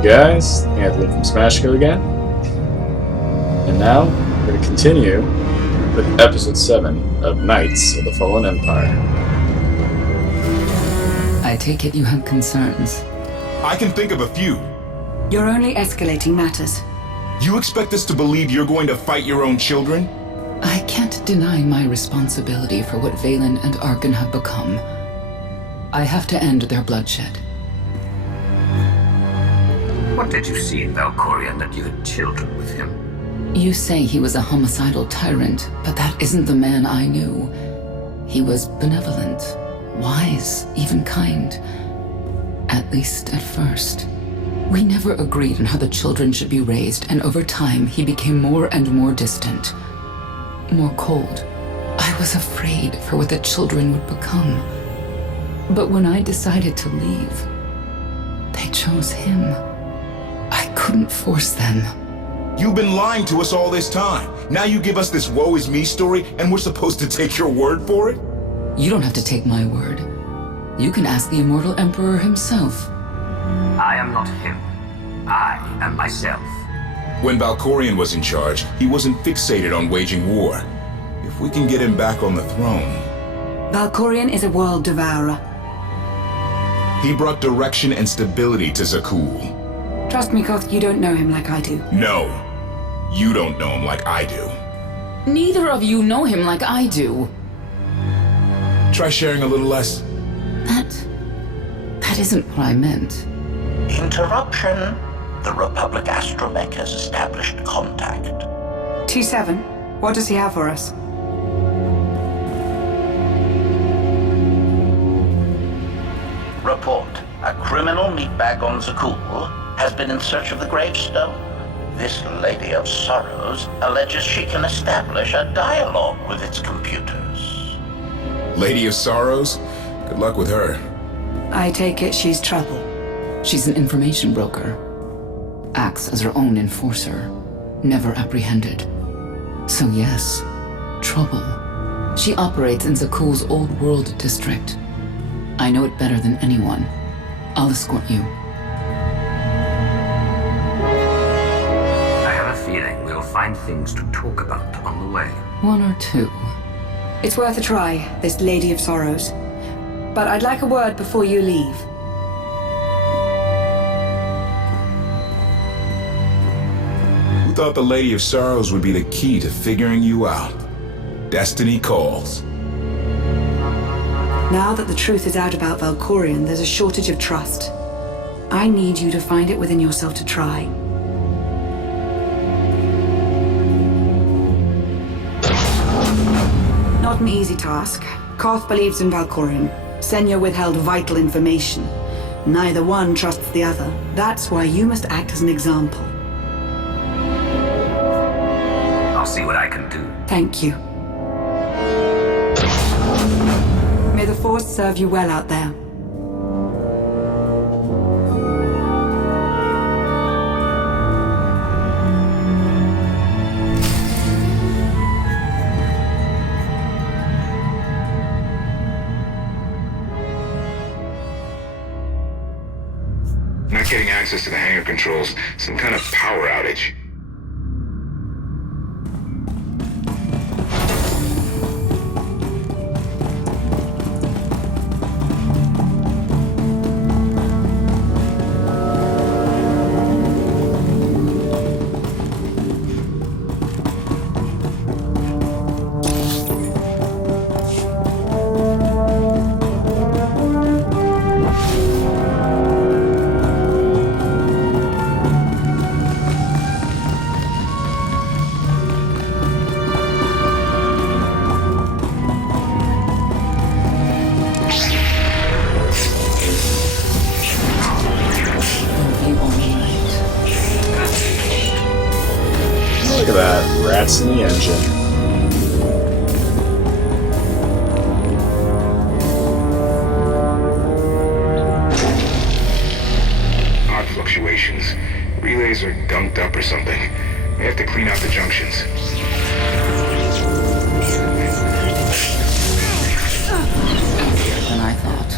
Hey guys, Anthony from Smashco again. And now, we're going to continue with Episode 7 of Knights of the Fallen Empire. I take it you have concerns. I can think of a few. You're only escalating matters. You expect us to believe you're going to fight your own children? I can't deny my responsibility for what Valen and Arkan have become. I have to end their bloodshed. What did you see in Valkorion that you had children with him? You say he was a homicidal tyrant, but that isn't the man I knew. He was benevolent, wise, even kind. At least at first. We never agreed on how the children should be raised, and over time he became more and more distant. More cold. I was afraid for what the children would become. But when I decided to leave, they chose him. I couldn't force them. You've been lying to us all this time. Now you give us this woe is me story and we're supposed to take your word for it? You don't have to take my word. You can ask the Immortal Emperor himself. I am not him. I am myself. When Valkorion was in charge, he wasn't fixated on waging war. If we can get him back on the throne... Valkorion is a world devourer. He brought direction and stability to Zakul. Trust me, Koth, you don't know him like I do. No, you don't know him like I do. Neither of you know him like I do. Try sharing a little less. That isn't what I meant. Interruption. The Republic astromech has established contact. T7, what does he have for us? Report. A criminal meatbag on Zakul has been in search of the gravestone. This Lady of Sorrows alleges she can establish a dialogue with its computers. Lady of Sorrows? Good luck with her. I take it she's trouble. She's an information broker. Acts as her own enforcer. Never apprehended. So yes, trouble. She operates in Zakul's old world district. I know it better than anyone. I'll escort you. I have a feeling we'll find things to talk about on the way. One or two. It's worth a try, this Lady of Sorrows. But I'd like a word before you leave. Who thought the Lady of Sorrows would be the key to figuring you out? Destiny calls. Now that the truth is out about Valkorion, there's a shortage of trust. I need you to find it within yourself to try. Not an easy task. Koth believes in Valkorion. Senya withheld vital information. Neither one trusts the other. That's why you must act as an example. I'll see what I can do. Thank you. May the Force serve you well out there. Not getting access to the hangar controls. Some kind of power outage. Look at that, rats in the engine. Odd fluctuations. Relays are gunked up or something. They have to clean out the junctions. Than I thought.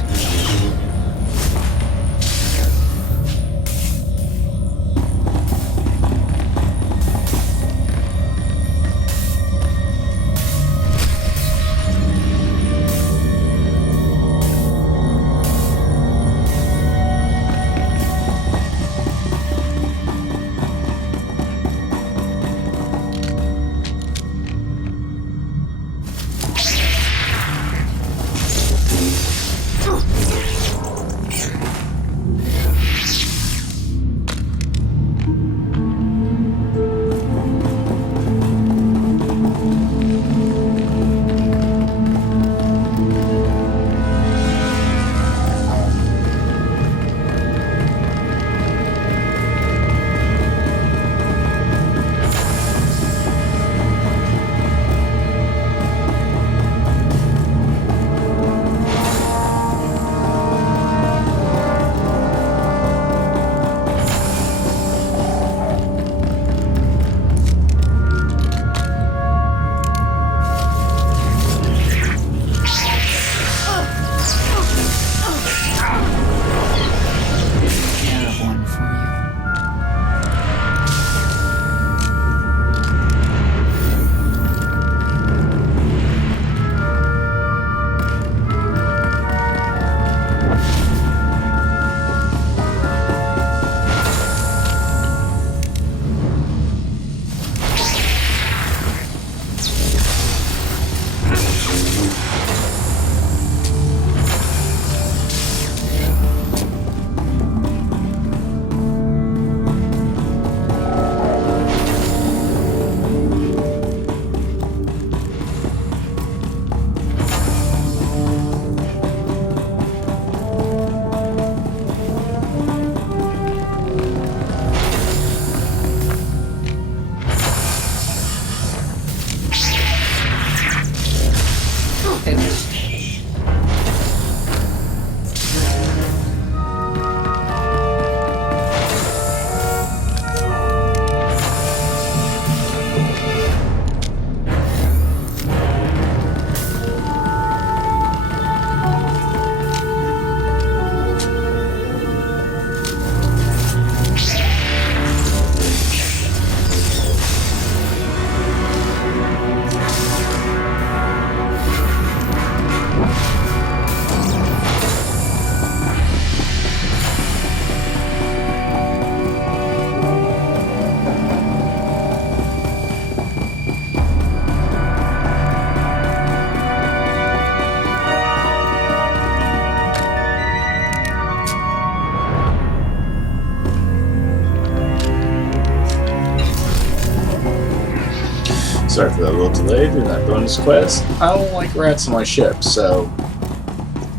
Sorry for that little delay doing that bonus quest. I don't like rats on my ship, so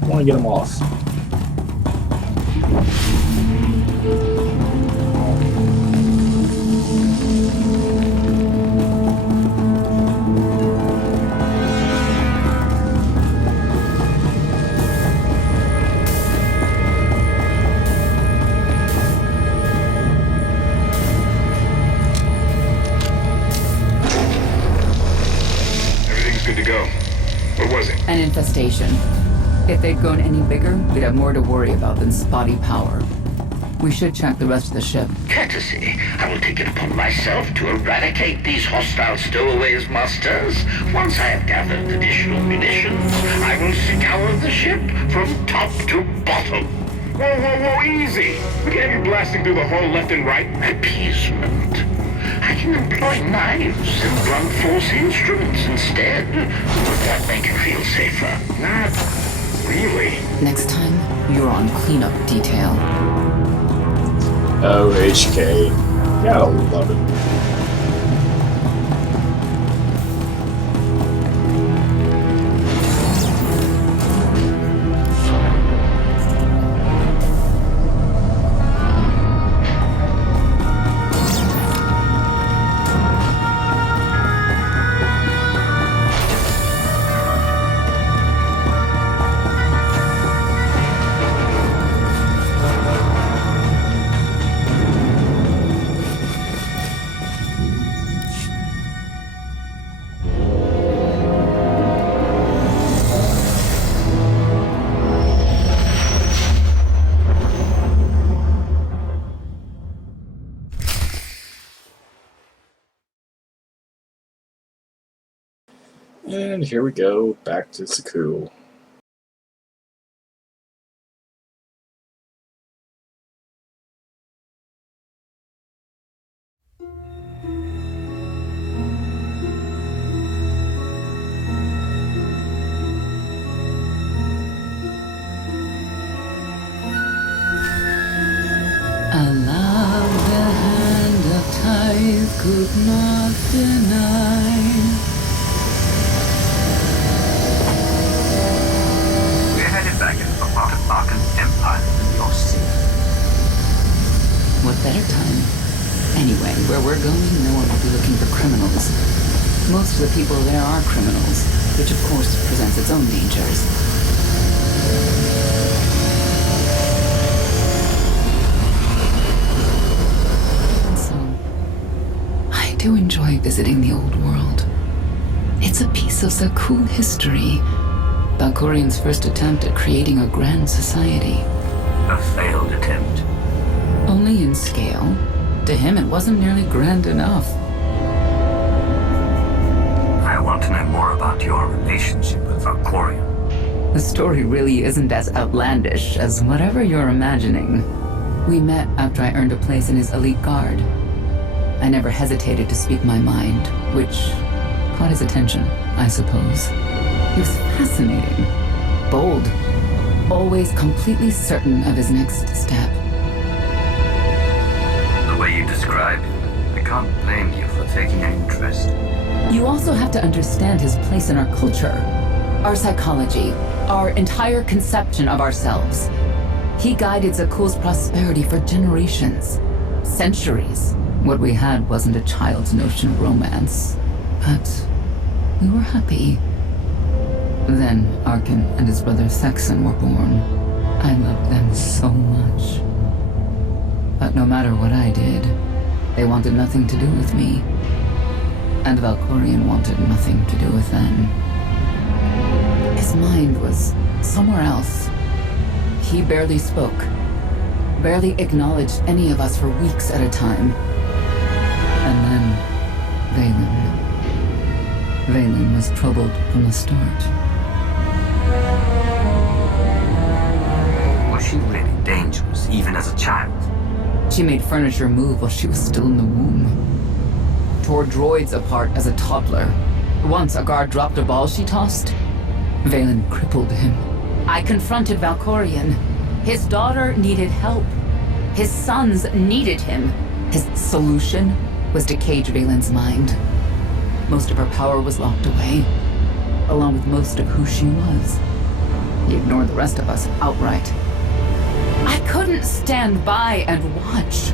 I want to get them off. Good to go. What was it? An infestation. If they'd grown any bigger, we'd have more to worry about than spotty power. We should check the rest of the ship. Courtesy, I will take it upon myself to eradicate these hostile stowaways, masters. Once I have gathered additional munitions, I will scour the ship from top to bottom. Whoa, easy! We can't be blasting through the hull left and right. Appeasement. I can employ knives and blunt force instruments instead. Would that make it feel safer? Not really. Next time, you're on cleanup detail. Oh, HK. Gotta love it. And here we go, back to Jakku. A love the hand of time could not deny. We're headed back into the heart of Arkan's empire and your sea. What better time? Anyway, where we're going, no one will be looking for criminals. Most of the people there are criminals, which of course presents its own dangers. And so, I do enjoy visiting the old world. It's a piece of Jakku history. Valkorian's first attempt at creating a grand society. A failed attempt. Only in scale. To him, it wasn't nearly grand enough. I want to know more about your relationship with Valkorian. The story really isn't as outlandish as whatever you're imagining. We met after I earned a place in his elite guard. I never hesitated to speak my mind, which caught his attention, I suppose. He was fascinating, bold, always completely certain of his next step. The way you describe him, I can't blame you for taking an interest. You also have to understand his place in our culture, our psychology, our entire conception of ourselves. He guided Zakku's prosperity for generations, centuries. What we had wasn't a child's notion of romance, but we were happy. Then Arkan and his brother Saxon were born. I loved them so much. But no matter what I did, they wanted nothing to do with me. And Valkorian wanted nothing to do with them. His mind was somewhere else. He barely spoke, barely acknowledged any of us for weeks at a time. And then, Vaylin was troubled from the start. Was she really dangerous, even as a child? She made furniture move while she was still in the womb. Tore droids apart as a toddler. Once a guard dropped a ball she tossed. Vaylin crippled him. I confronted Valkorian. His daughter needed help. His sons needed him. His solution was to cage Vaylin's mind. Most of her power was locked away, along with most of who she was. He ignored the rest of us outright. I couldn't stand by and watch.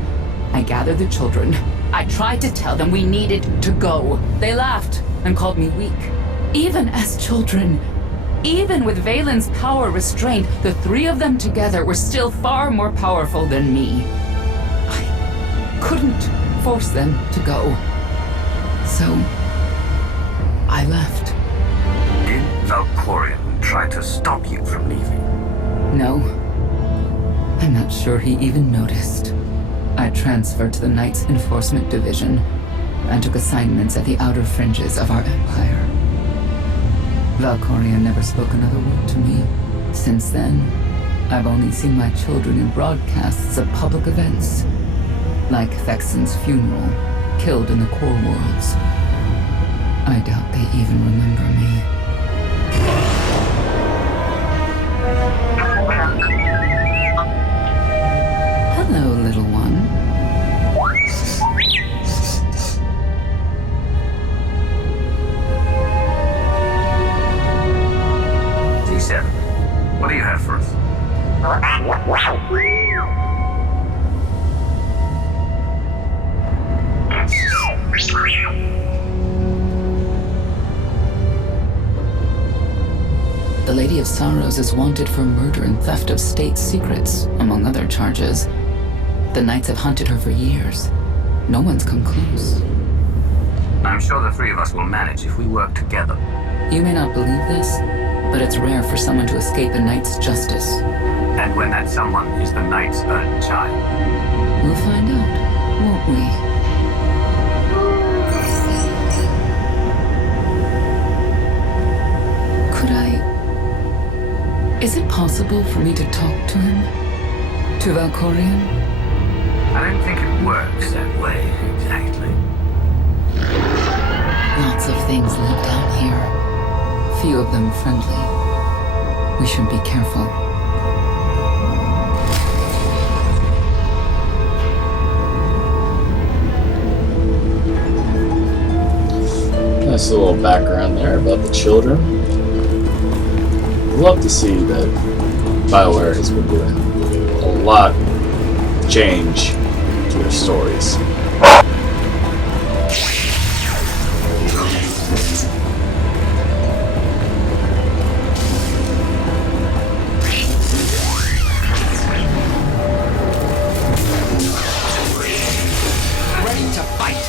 I gathered the children. I tried to tell them we needed to go. They laughed and called me weak. Even as children, even with Valen's power restrained, the three of them together were still far more powerful than me. I couldn't force them to go. So, I left. Did Valkorion try to stop you from leaving? No. I'm not sure he even noticed. I transferred to the Knights Enforcement Division and took assignments at the outer fringes of our empire. Valkorion never spoke another word to me. Since then, I've only seen my children in broadcasts of public events, like Thexen's funeral, killed in the Core Worlds. I doubt they even remember me. Hello, little one. T7, what do you have for us? The Lady of Sorrows is wanted for murder and theft of state secrets, among other charges. The Knights have hunted her for years. No one's come close. I'm sure the three of us will manage if we work together. You may not believe this, but it's rare for someone to escape a Knight's justice. And when that someone is the Knight's own child. We'll find out, won't we? Is it possible for me to talk to him? To Valkorion? I don't think it works that way, exactly. Lots of things live down here. Few of them friendly. We should be careful. Nice little background there about the children. Love to see that BioWare has been doing a lot of change to their stories. Ready to fight.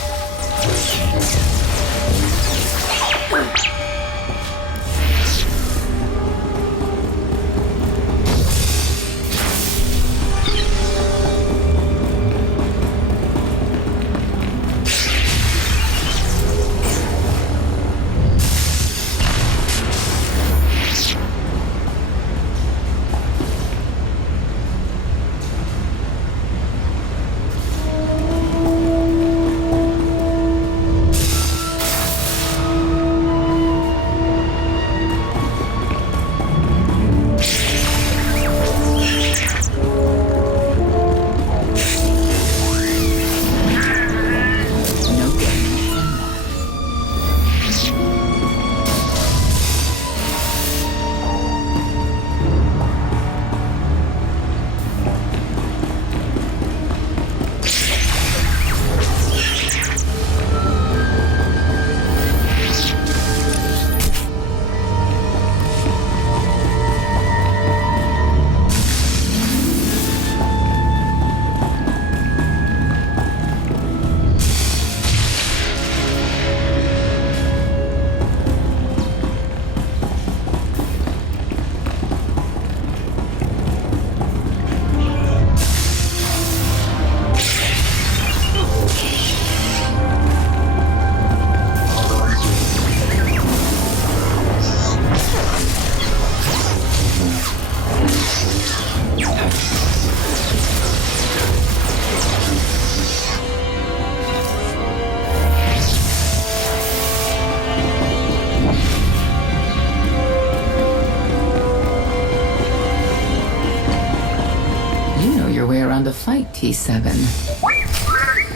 The fight, T7.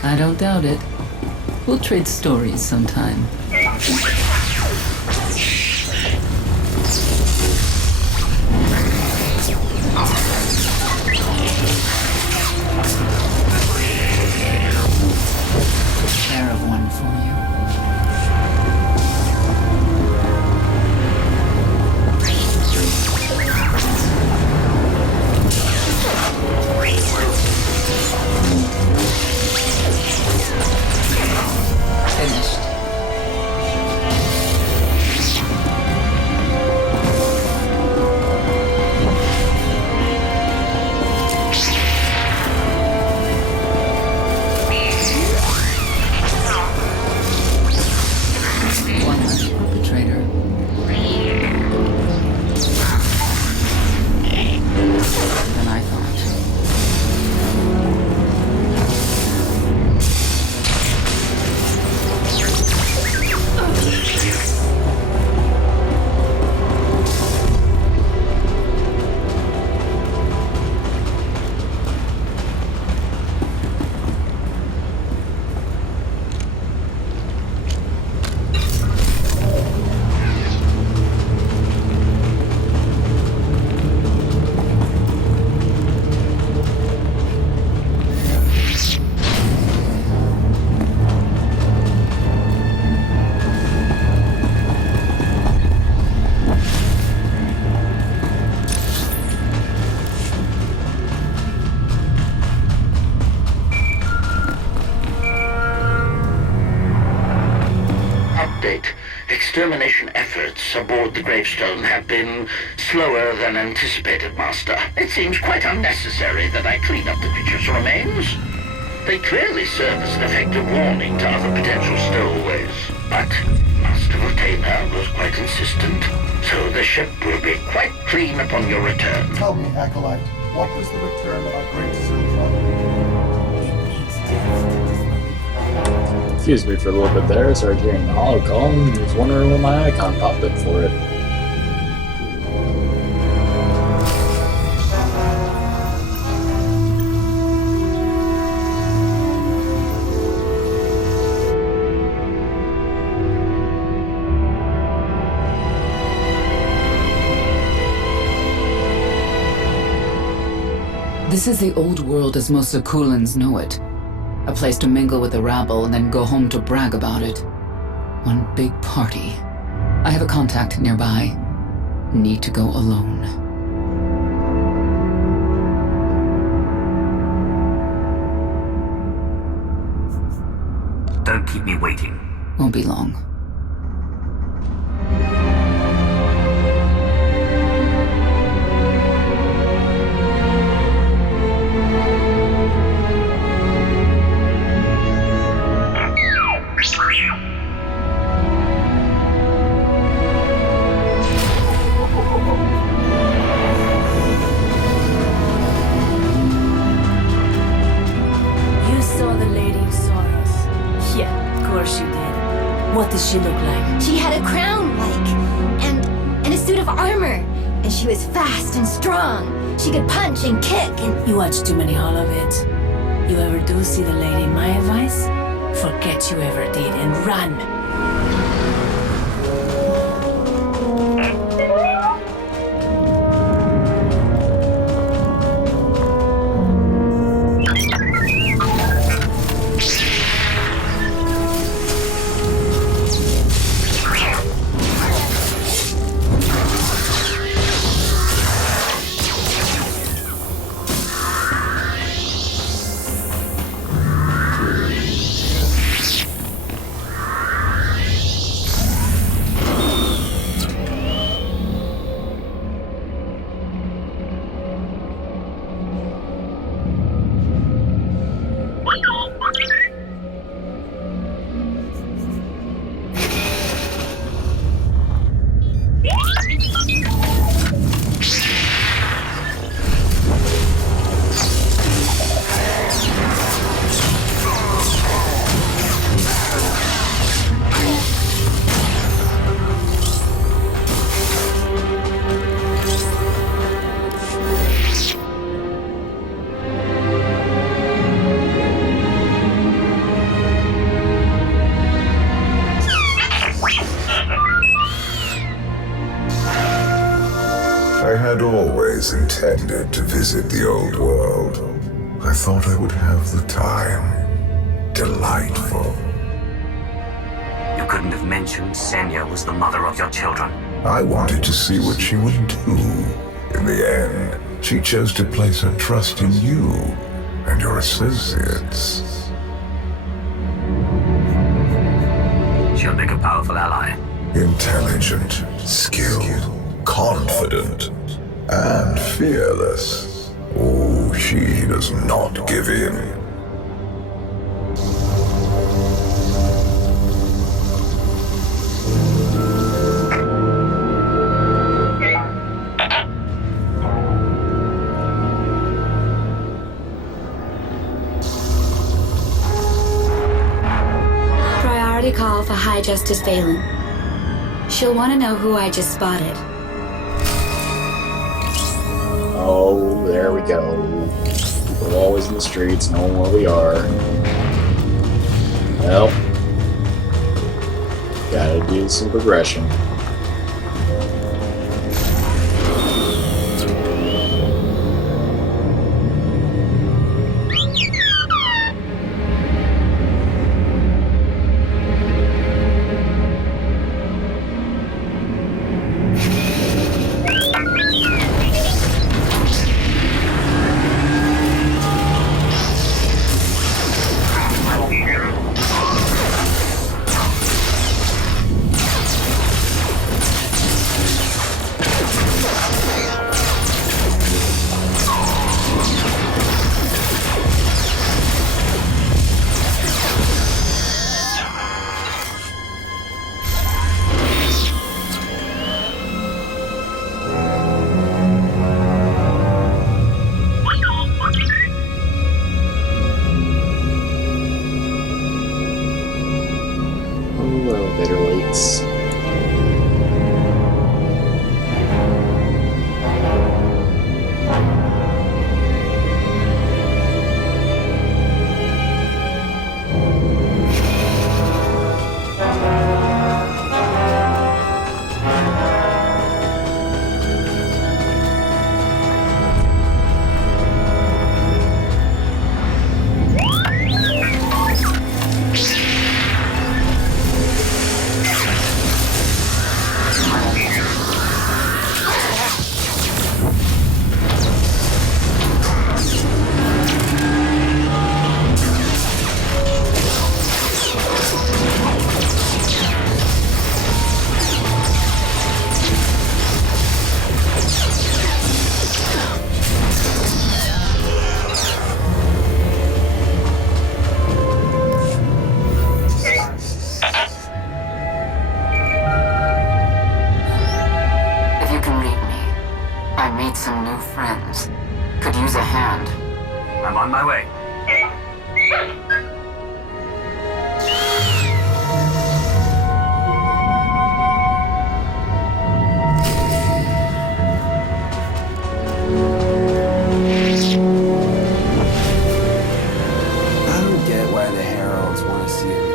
I don't doubt it. We'll trade stories sometime. Care of one for you. Finished. One less perpetrator. Than I thought. Update. Extermination efforts aboard the gravestone have been slower than anticipated, Master. It seems quite unnecessary that I clean up the creature's remains. They clearly serve as an effective warning to other potential stowaways. But Master Retainer was quite insistent, so the ship will be quite clean upon your return. Tell me, Acolyte, what was the return of our great silver? Excuse me for a little bit there. I started hearing the hollow call and was wondering when my icon popped up for it. This is the old world as most Zakulans know it. A place to mingle with the rabble and then go home to brag about it. One big party. I have a contact nearby. Need to go alone. Don't keep me waiting. Won't be long. What does she look like? She had a crown, and a suit of armor. And she was fast and strong. She could punch and kick and... You watch too many Hollow vids. You ever do see the lady, my advice? Forget you ever did and run. always intended to visit the old world. I thought I would have the time. Delightful. You couldn't have mentioned Senya was the mother of your children. I wanted to see what she would do. In the end, she chose to place her trust in you and your associates. She'll make a powerful ally. Intelligent, skilled, confident, and fearless. Oh, she does not give in. Call for High Justice Valen. She'll want to know who I just spotted. Oh, there we go. People always in the streets, knowing where we are. Well, gotta do some progression. I'm on my way. I don't get why the Heralds want to see everything.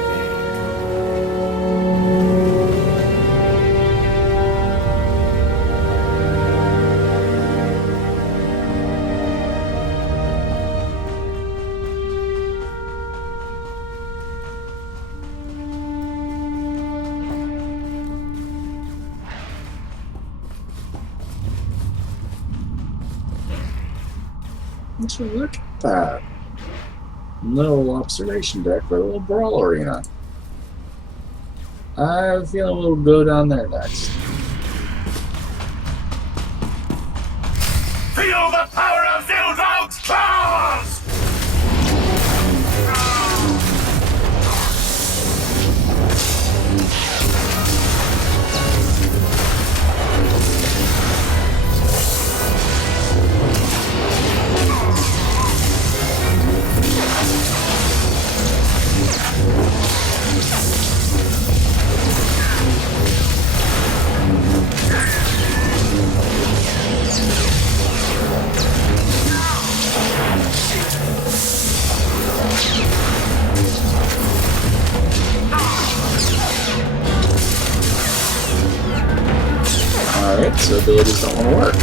So look at that. Little observation deck for a little brawl arena. I have a feeling we'll go down there next. Feel the power of Zildog's claws! Alright, so abilities don't want to work.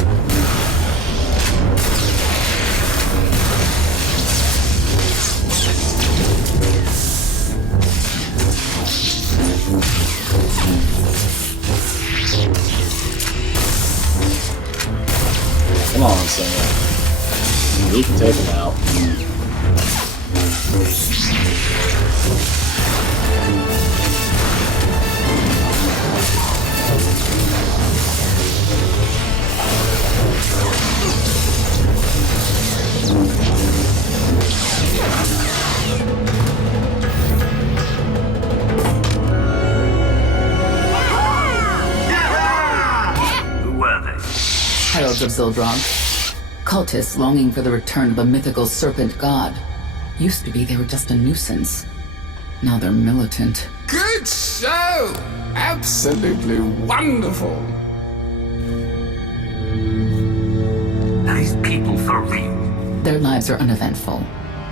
You can take him out. Heralds of Zildrog. Cultists longing for the return of a mythical serpent god. Used to be they were just a nuisance. Now they're militant. Good show! Absolutely wonderful. Are these people for real? Their lives are uneventful.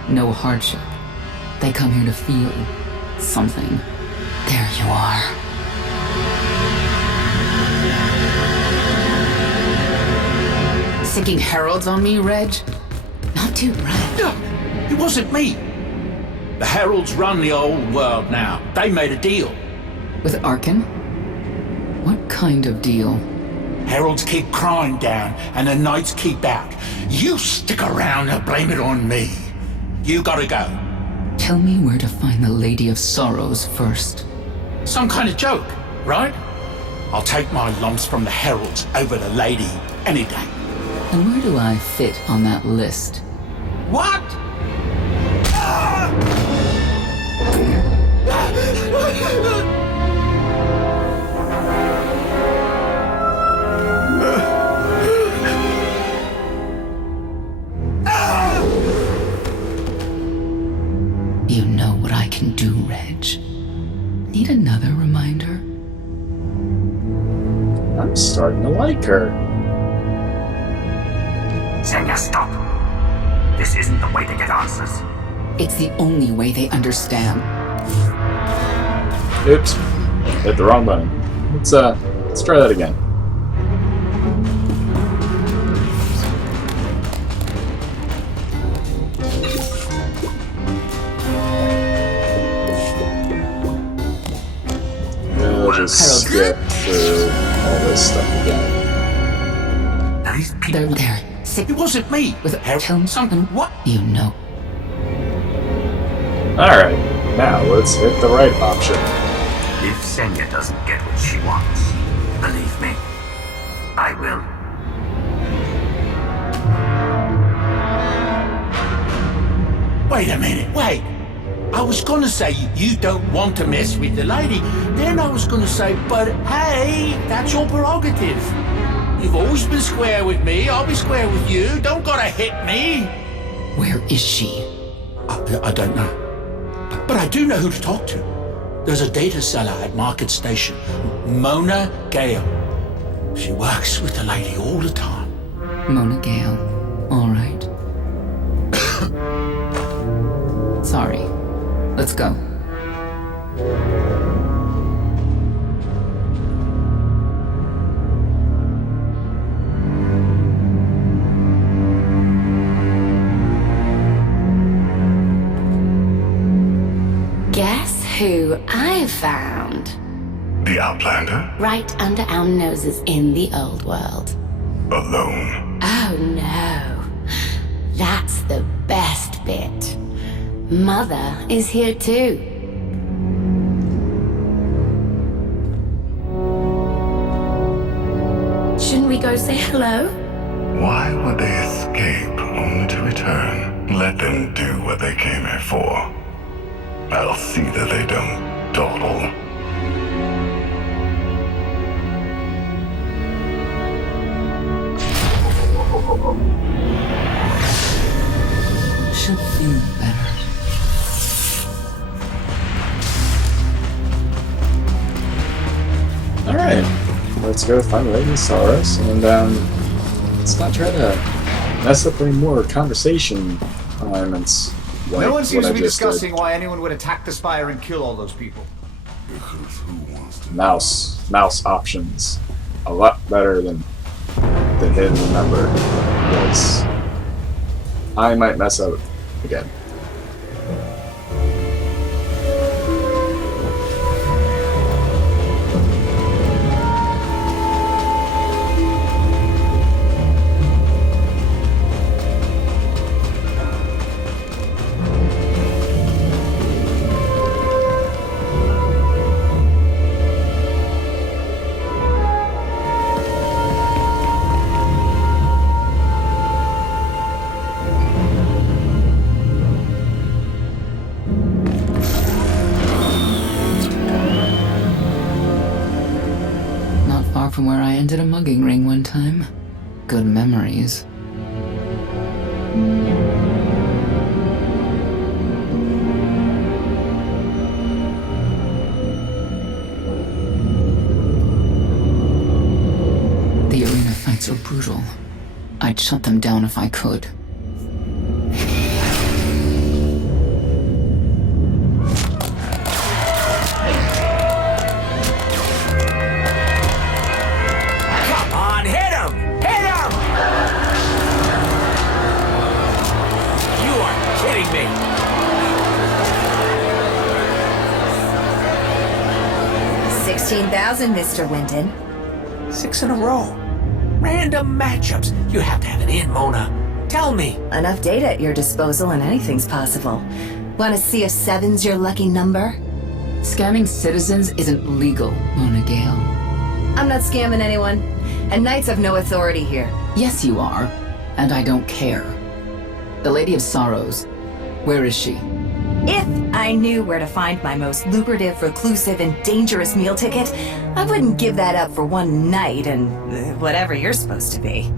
No hardship. They come here to feel something. There you are. Sinking heralds on me, Reg? Not too bright. No, it wasn't me. The heralds run the old world now. They made a deal. With Arkin? What kind of deal? Heralds keep crime down, and the knights keep out. You stick around and blame it on me. You gotta go. Tell me where to find the Lady of Sorrows first. Some kind of joke, right? I'll take my lumps from the heralds over the lady any day. And where do I fit on that list? What? You know what I can do, Reg. Need another reminder? I'm starting to like her. Xenia, stop. This isn't the way to get answers. It's the only way they understand. Oops. Hit the wrong button. Let's try that again. We'll just skip through all this stuff again. Are these people? They're there. Sick. It wasn't me. With tell something. What? You know. Alright, now let's hit the right option. If Xenia doesn't get what she wants, believe me, I will. Wait a minute, wait. I was gonna say you don't want to mess with the lady. Then I was gonna say, but hey, that's your prerogative. You've always been square with me, I'll be square with you. Don't gotta hit me. Where is she? I don't know. But I do know who to talk to. There's a data seller at Market Station, Mona Gale. She works with the lady all the time. Mona Gale. All right. Sorry. Let's go. Guess who I found? The Outlander? Right under our noses in the old world. Alone? Oh no. That's the best bit. Mother is here too. Shouldn't we go say hello? Why would they escape only to return? Let them do what they came here for. I'll see that they don't dawdle. She'll feel better. Alright, let's go find Lady Sorrows, and let's not try to mess up any more conversation elements. Like no one seems what to be I just discussing did. why anyone would attack the Spire and kill all those people. Because who wants to... Mouse options. A lot better than hidden remember. Because I might mess up again. from where I ended a mugging ring one time. Good memories. The arena fights are brutal. I'd shut them down if I could. Mr. Wyndon. 6 in a row. Random matchups. You have to have it in, Mona. Tell me. Enough data at your disposal and anything's possible. Want to see if 7's your lucky number? Scamming citizens isn't legal, Mona Gale. I'm not scamming anyone. And Knights have no authority here. Yes, you are. And I don't care. The Lady of Sorrows. Where is she? If I knew where to find my most lucrative, reclusive, and dangerous meal ticket, I wouldn't give that up for one night and whatever you're supposed to be.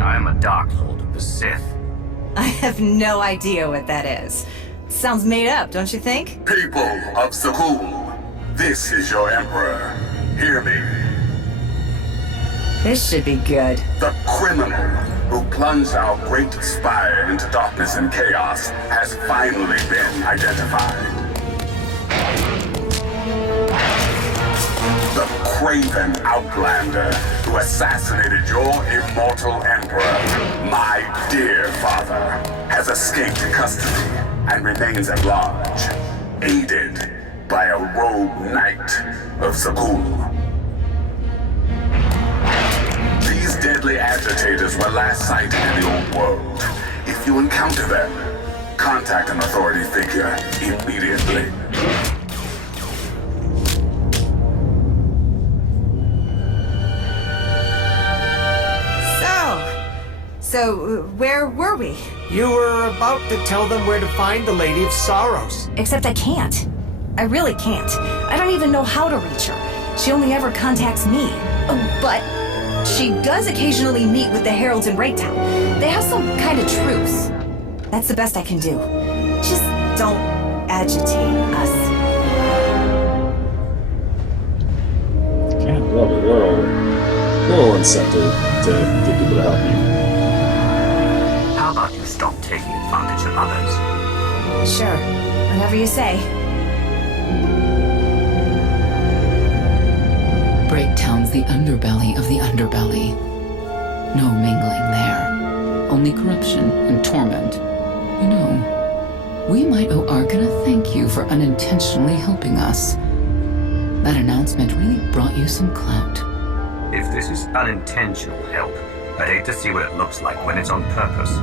I am a Dark Lord of the Sith. I have no idea what that is. Sounds made up, don't you think? People of Zakul, this is your Emperor. Hear me. This should be good. The criminal who plunged our great spire into darkness and chaos has finally been identified. The craven outlander who assassinated your immortal emperor, my dear father, has escaped custody and remains at large, aided by a rogue knight of Zakul. These deadly agitators were last sighted in the old world. If you encounter them, contact an authority figure immediately. So, where were we? You were about to tell them where to find the Lady of Sorrows. Except I can't. I really can't. I don't even know how to reach her. She only ever contacts me. Oh, but she does occasionally meet with the Heralds in Raytown. They have some kind of truce. That's the best I can do. Just don't agitate us. Can't love it. We're a little incentive to get people to help you. How about you stop taking advantage of others? Sure. Whatever you say. Breaktown's the underbelly of the underbelly. No mingling there. Only corruption and torment. You know, we might owe Arkan a thank you for unintentionally helping us. That announcement really brought you some clout. If this is unintentional help, I'd hate to see what it looks like when it's on purpose.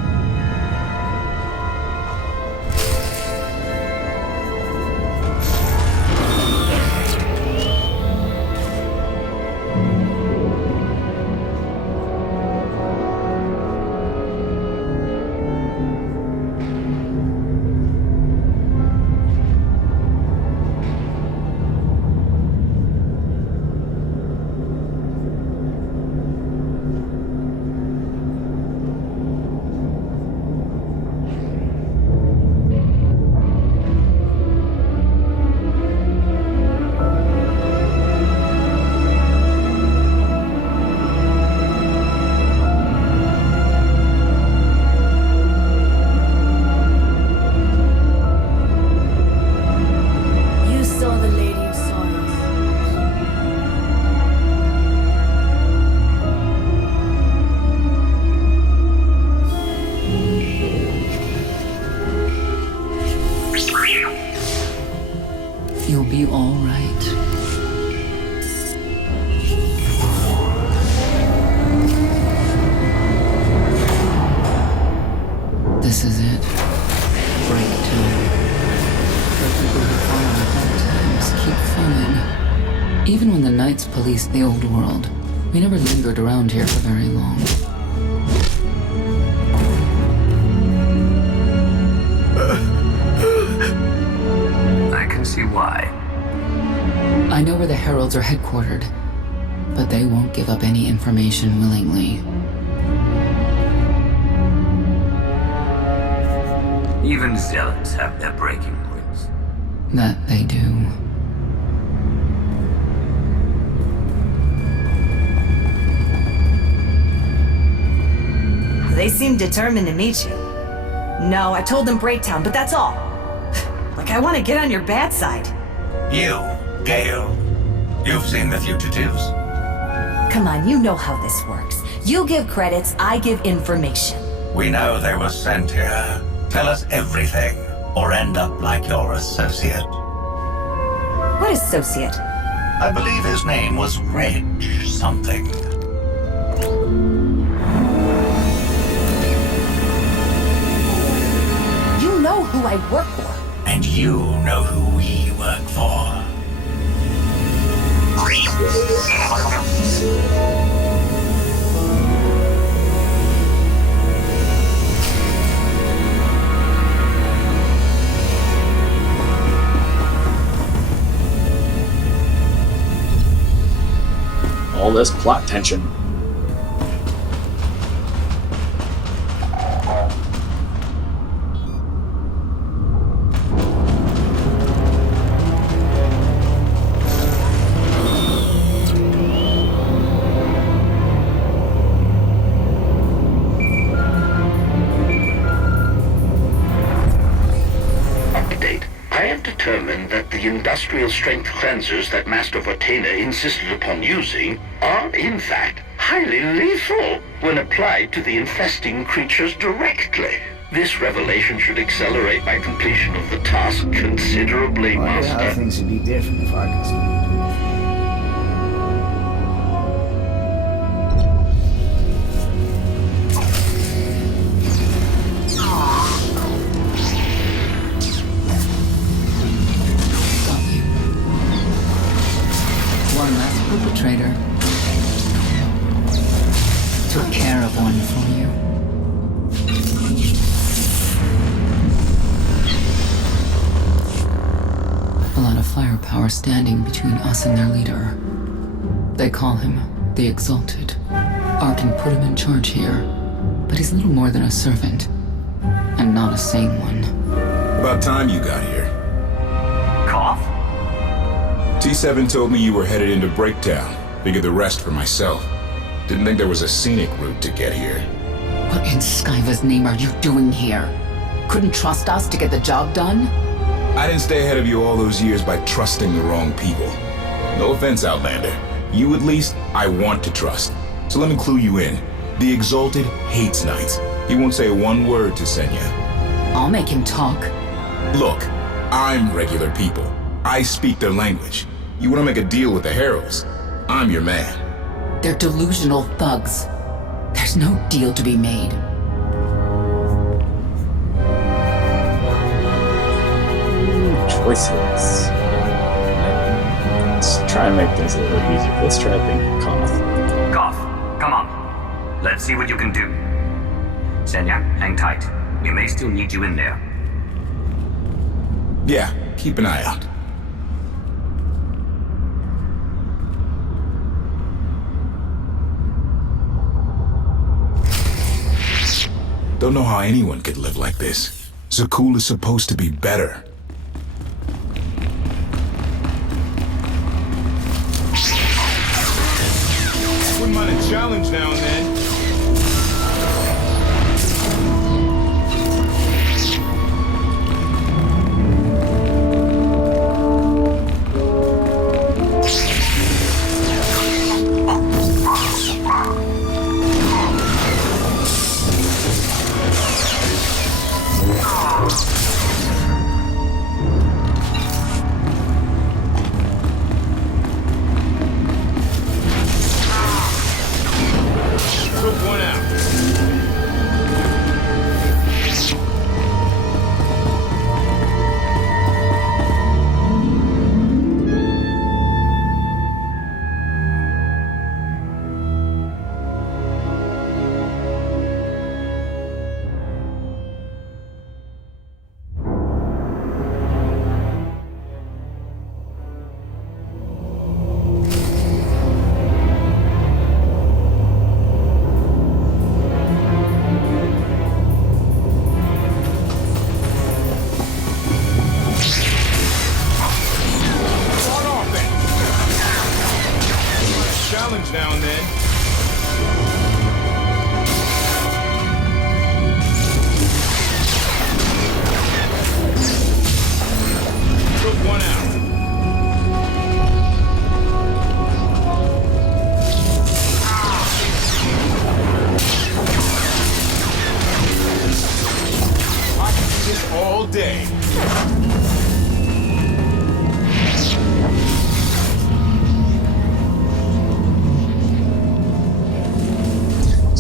You'll be all right. This is it. Breakdown. The people who follow at hard times keep falling. Even when the Knights policed the old world, we never lingered around here for very long. I can see why. I know where the Heralds are headquartered. but they won't give up any information willingly. Even zealots have their breaking points. That they do. They seem determined to meet you. No, I told them Breaktown, but that's all. Like, I want to get on your bad side. You, Gale. You've seen the fugitives. Come on, you know how this works. You give credits, I give information. We know they were sent here. Tell us everything, or end up like your associate. What associate? I believe his name was Reg something. You know who I work for. And you know who we work for. All this plot tension. Update. I have determined that the industrial strength cleansers that Master Vortena insisted upon using are, in fact, highly lethal when applied to the infesting creatures directly. This revelation should accelerate my completion of the task considerably, I wonder how Master. things would be different if I could still do it. One last perpetrator. Took care of one for you. A lot of firepower standing between us and their leader. They call him the Exalted. Arkin put him in charge here, but he's little more than a servant, and not a sane one. About time you got here. Cough? T7 told me you were headed into Breaktown. Figured the rest for myself. Didn't think there was a scenic route to get here. What in Skyva's name are you doing here? Couldn't trust us to get the job done? I didn't stay ahead of you all those years by trusting the wrong people. No offense, Outlander. You at least, I want to trust. So let me clue you in. The Exalted hates Knights. He won't say one word to Senya. I'll make him talk. Look, I'm regular people. I speak their language. You want to make a deal with the Heralds? I'm your man. They're delusional thugs. There's no deal to be made. Choices. Let's try and make things a little bit easier. Let's try thinking Koth. Cough, come on. Let's see what you can do. Senya, hang tight. We may still need you in there. Yeah, keep an eye out. Don't know how anyone could live like this. Zakul is supposed to be better. Wouldn't mind a challenge now and then.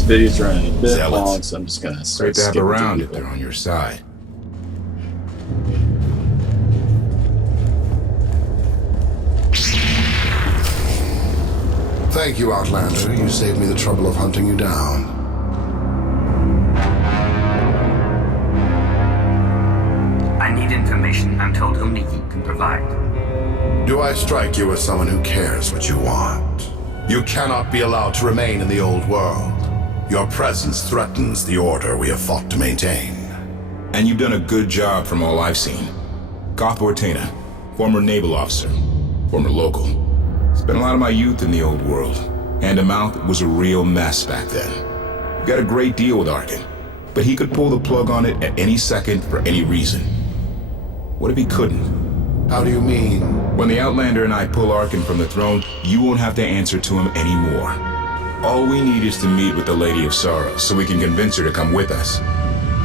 video's running a bit Zealots. long, so I'm just gonna start Great to have skipping around through if they're on your side. Thank you, Outlander. You saved me the trouble of hunting you down. I need information I'm told only you can provide. Do I strike you as someone who cares what you want? You cannot be allowed to remain in the old world. Your presence threatens the order we have fought to maintain. And you've done a good job from all I've seen. Goth Ortena, former naval officer, former local. Spent a lot of my youth in the old world. Hand-to-mouth was a real mess back then. Got a great deal with Arkin, but he could pull the plug on it at any second for any reason. What if he couldn't? How do you mean? When the Outlander and I pull Arkin from the throne, you won't have to answer to him anymore. All we need is to meet with the Lady of Sorrows so we can convince her to come with us.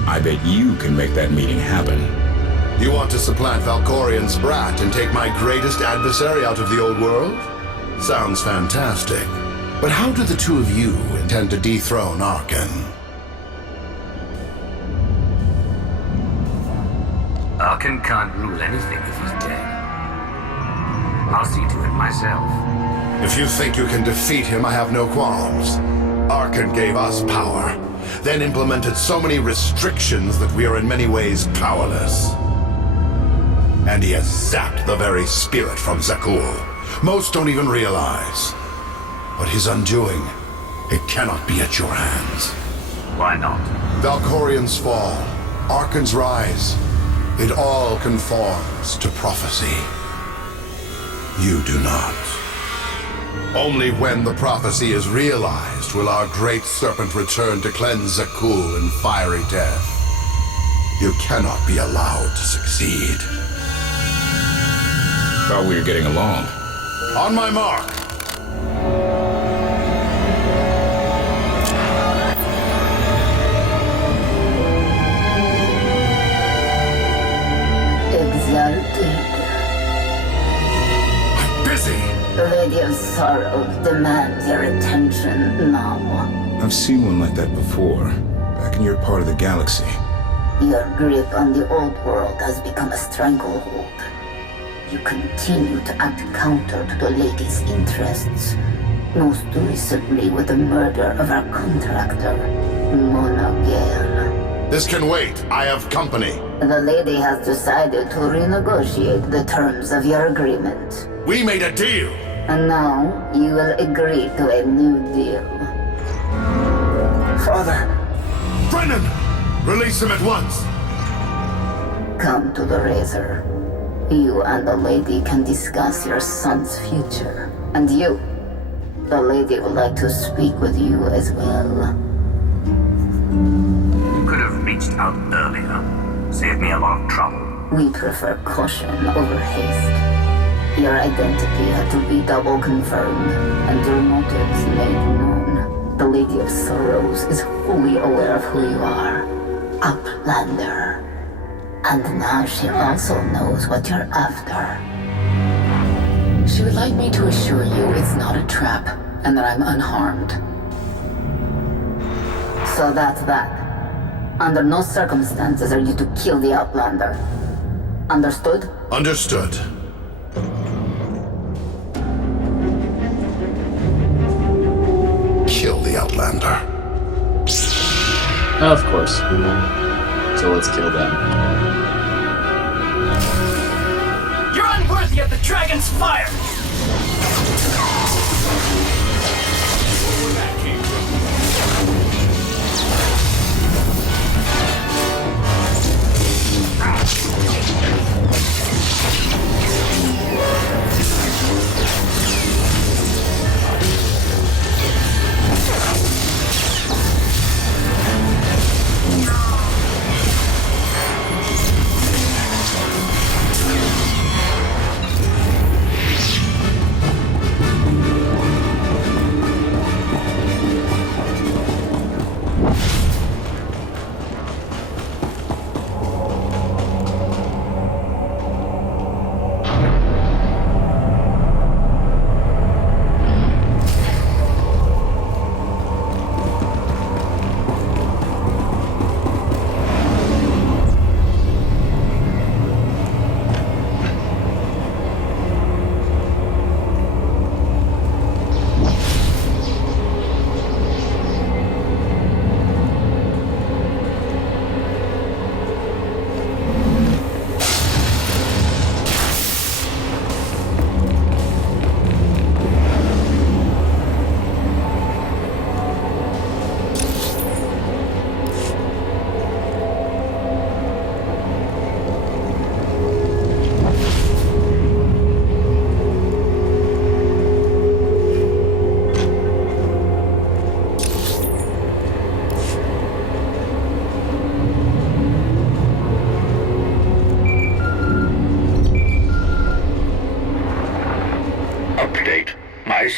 I bet you can make that meeting happen. You want to supplant Valkorian's brat and take my greatest adversary out of the old world? Sounds fantastic. But how do the two of you intend to dethrone Arkin? Arkin can't rule anything if he's dead. I'll see to it myself. If you think you can defeat him, I have no qualms. Arkin gave us power, then implemented so many restrictions that we are in many ways powerless. And he has zapped the very spirit from Zakul. Most don't even realize. But his undoing, it cannot be at your hands. Why not? Valkorian's fall, Arkin's rise, it all conforms to prophecy. You do not. Only when the prophecy is realized will our great serpent return to cleanse Zakul in fiery death. You cannot be allowed to succeed. Thought we were getting along. On my mark. Exalted. I'm busy. The Lady of Sorrow demands your attention now. I've seen one like that before, back in your part of the galaxy. Your grip on the old world has become a stranglehold. You continue to act counter to the Lady's interests, most recently with the murder of our contractor, Mona Gale. This can wait. I have company. The Lady has decided to renegotiate the terms of your agreement. We made a deal. And now you will agree to a new deal. Father! Brennan! Release him at once! Come to the Razor. You and the Lady can discuss your son's future. And you, the Lady would like to speak with you as well. You could have reached out earlier. Saved me a lot of trouble. We prefer caution over haste. Your identity had to be double confirmed, and your motives made known. The Lady of Sorrows is fully aware of who you are. Outlander. And now she also knows what you're after. She would like me to assure you it's not a trap, and that I'm unharmed. So that's that. Under no circumstances are you to kill the Outlander. Understood? Understood. Kill the Outlander. Of course. So let's kill them. You're unworthy of the dragon's fire!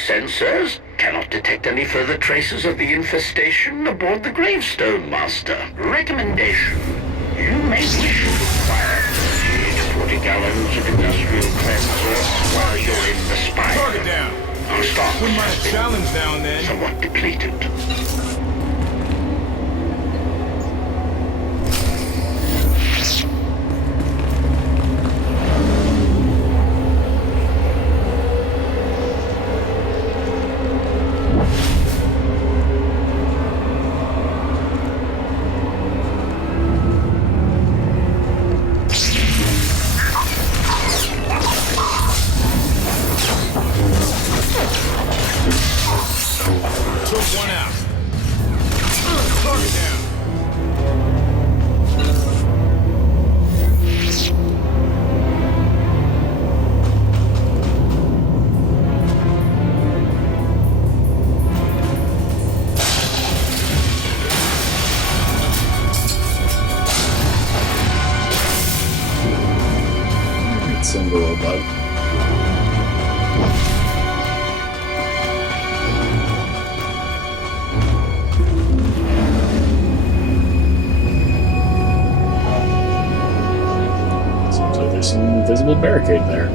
sensors cannot detect any further traces of the infestation aboard the gravestone, Master. Recommendation. You may wish to acquire 40 gallons of industrial cleanser while you're in the spire. Target down. Our stock Wouldn't mind a challenge now and then. somewhat depleted. Single robot. Seems like there's some invisible barricade there.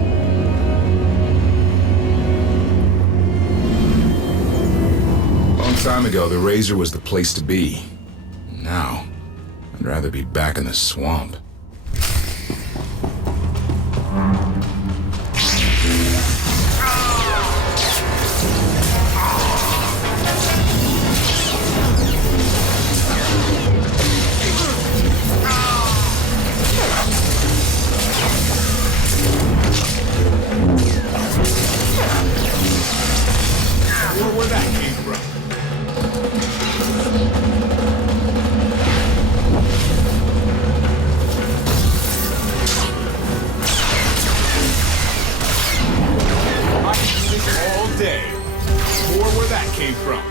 Long time ago, the Razor was the place to be. Now, I'd rather be back in the swamp. Where that came from? I can do this all day. Or where that came from.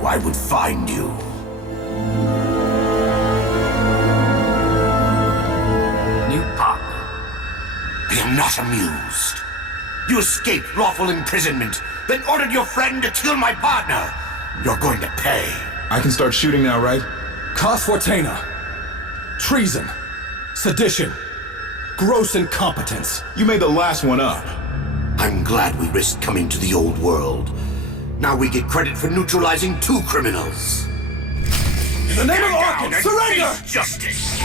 I would find you. New partner. I am not amused. You escaped lawful imprisonment, then ordered your friend to kill my partner. You're going to pay. I can start shooting now, right? Cos Fortuna. Treason. Sedition. Gross incompetence. You made the last one up. I'm glad we risked coming to the old world. Now we get credit for neutralizing 2 criminals. In the name of Arkin, surrender! Justice.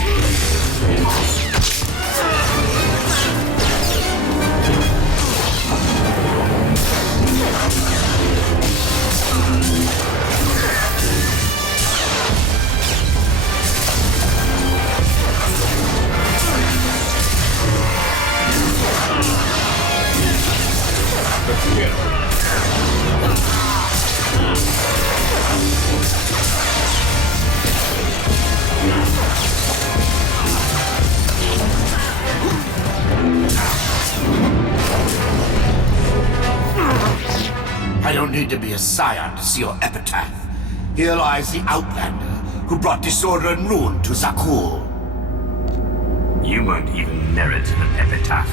I don't need to be a scion to see your epitaph. Here lies the Outlander who brought disorder and ruin to Zakul. You won't even merit an epitaph.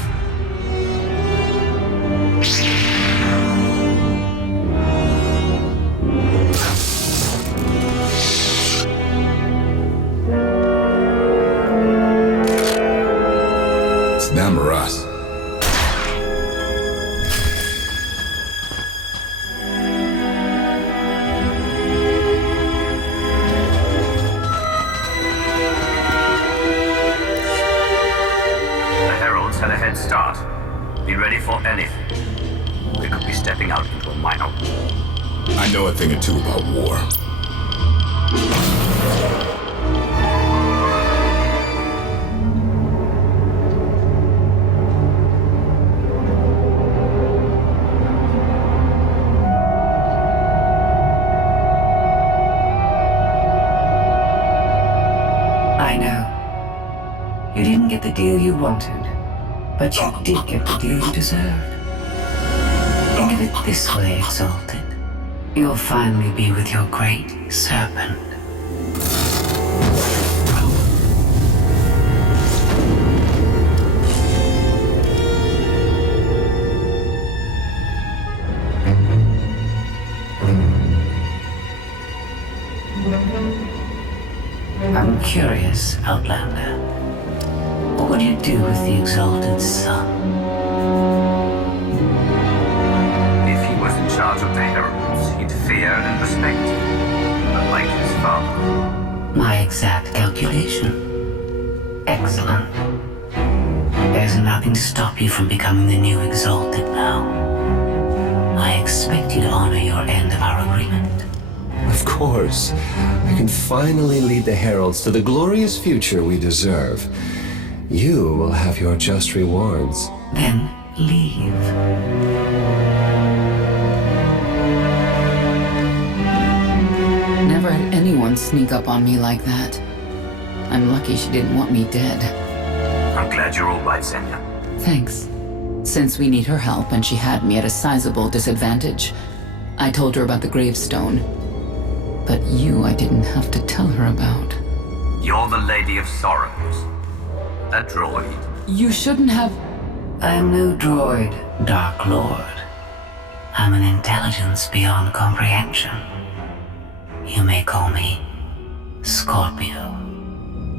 It's them or us. Had a head start. Be ready for anything. We could be stepping out into a minor war. I know a thing or two about war. I know. You didn't get the deal you wanted. But you did get the deal you deserved. Think of it this way, Exalted. You'll finally be with your great serpent. I'm curious, Outlander. What would you do with the Exalted Son? If he was in charge of the Heralds, he'd fear and respect him, unlike his father. My exact calculation. Excellent. There's nothing to stop you from becoming the new Exalted now. I expect you to honor your end of our agreement. Of course. I can finally lead the Heralds to the glorious future we deserve. You will have your just rewards. Then leave. Never had anyone sneak up on me like that. I'm lucky she didn't want me dead. I'm glad you're all right, Senya. Thanks. Since we need her help and she had me at a sizable disadvantage, I told her about the gravestone. But you I didn't have to tell her about. You're the Lady of Sorrows. A droid. You shouldn't have... I'm no droid, Dark Lord. I'm an intelligence beyond comprehension. You may call me Scorpio.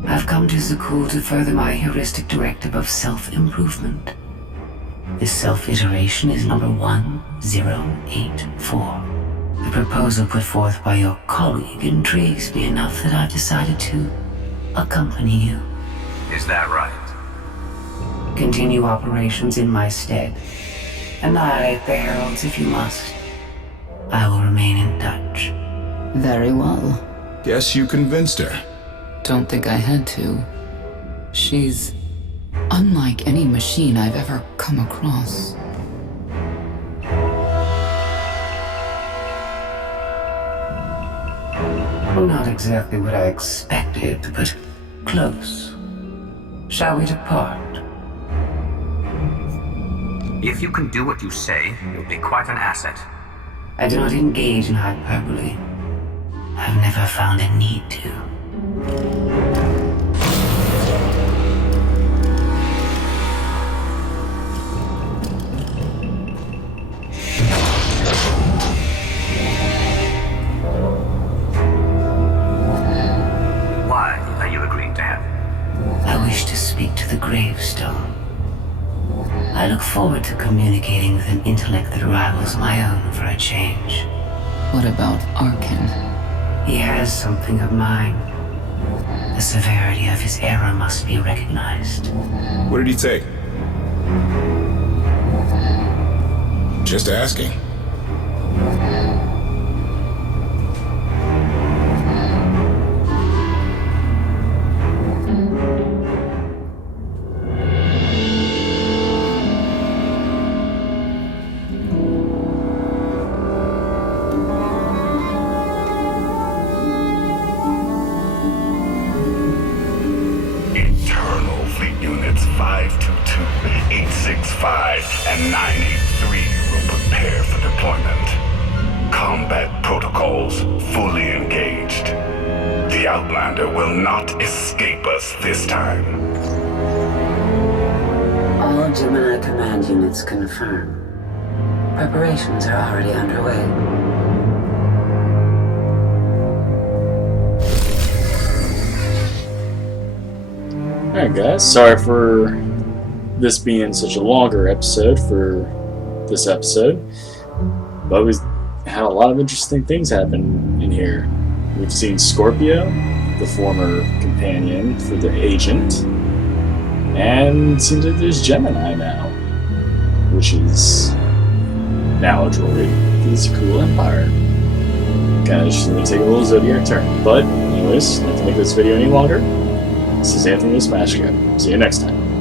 I've come to Zakul to further my heuristic directive of self-improvement. This self-iteration is number 1084. The proposal put forth by your colleague intrigues me enough that I've decided to accompany you. Is that right? Continue operations in my stead. Annihilate the Heralds if you must. I will remain in touch. Very well. Guess you convinced her. Don't think I had to. She's unlike any machine I've ever come across. Not exactly what I expected, but close. Shall we depart? If you can do what you say, you'll be quite an asset. I do not engage in hyperbole. I've never found a need to. Why are you agreeing to have it? I wish to speak to the gravestone. I look forward to communicating with an intellect that rivals my own for a change. What about Arkin? He has something of mine. The severity of his error must be recognized. What did he take? Just asking. Internal Fleet Units 522, 865, and 983 will prepare for deployment. Combat protocols fully engaged. The Outlander will not escape us this time. All Gemini command units confirm. Preparations are already underway. Alright guys, sorry for this being such a longer episode for this episode, but we had a lot of interesting things happen in here. We've seen Scorpio, the former companion for the agent, and it seems like there's Gemini now, which is now a droid for the Cool Empire. Kinda just gonna take a little Zodiac turn. But anyways, not to make this video any longer, this is Anthony the Smash Guy. See you next time.